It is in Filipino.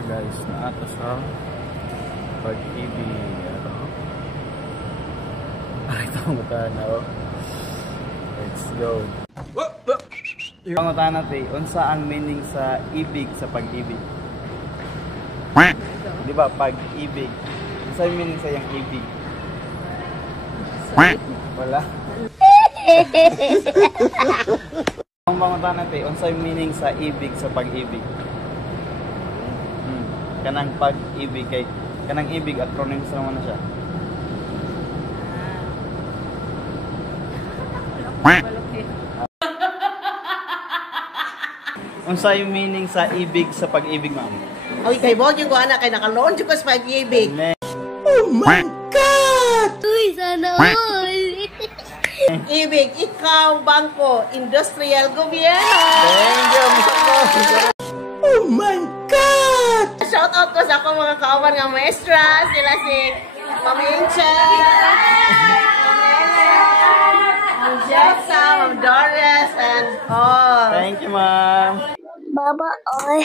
Guys, naato sa pag-ibig. Ito ang matanaw. Let's go. Yung pangutan natin, unsa ang meaning sa ibig sa pag-ibig? Di ba, pag-ibig? Unsa ang meaning sa yung ibig? Wala. Ang pangutan natin, unsa ang meaning sa ibig sa pag-ibig? Kanang pag-ibig kay kanang ibig acronym sa naman na siya. Unsa yung meaning sa ibig sa pag-ibig, ma'am? Oy, kay Bogyo ko anak kay nakaloon jud ko sa pag-ibig. Oh my God! Uy, sana all! Ibig, ikaw, bangko, industrial, gobyerno. Thank you, Mr. Oh my God! Shout out ko sa akong mga kauban nga maestra, sila si Ma'am Angel, Ma'am Jessa, Ma'am Doris, and all. Thank you, ma'am. Baba, oy.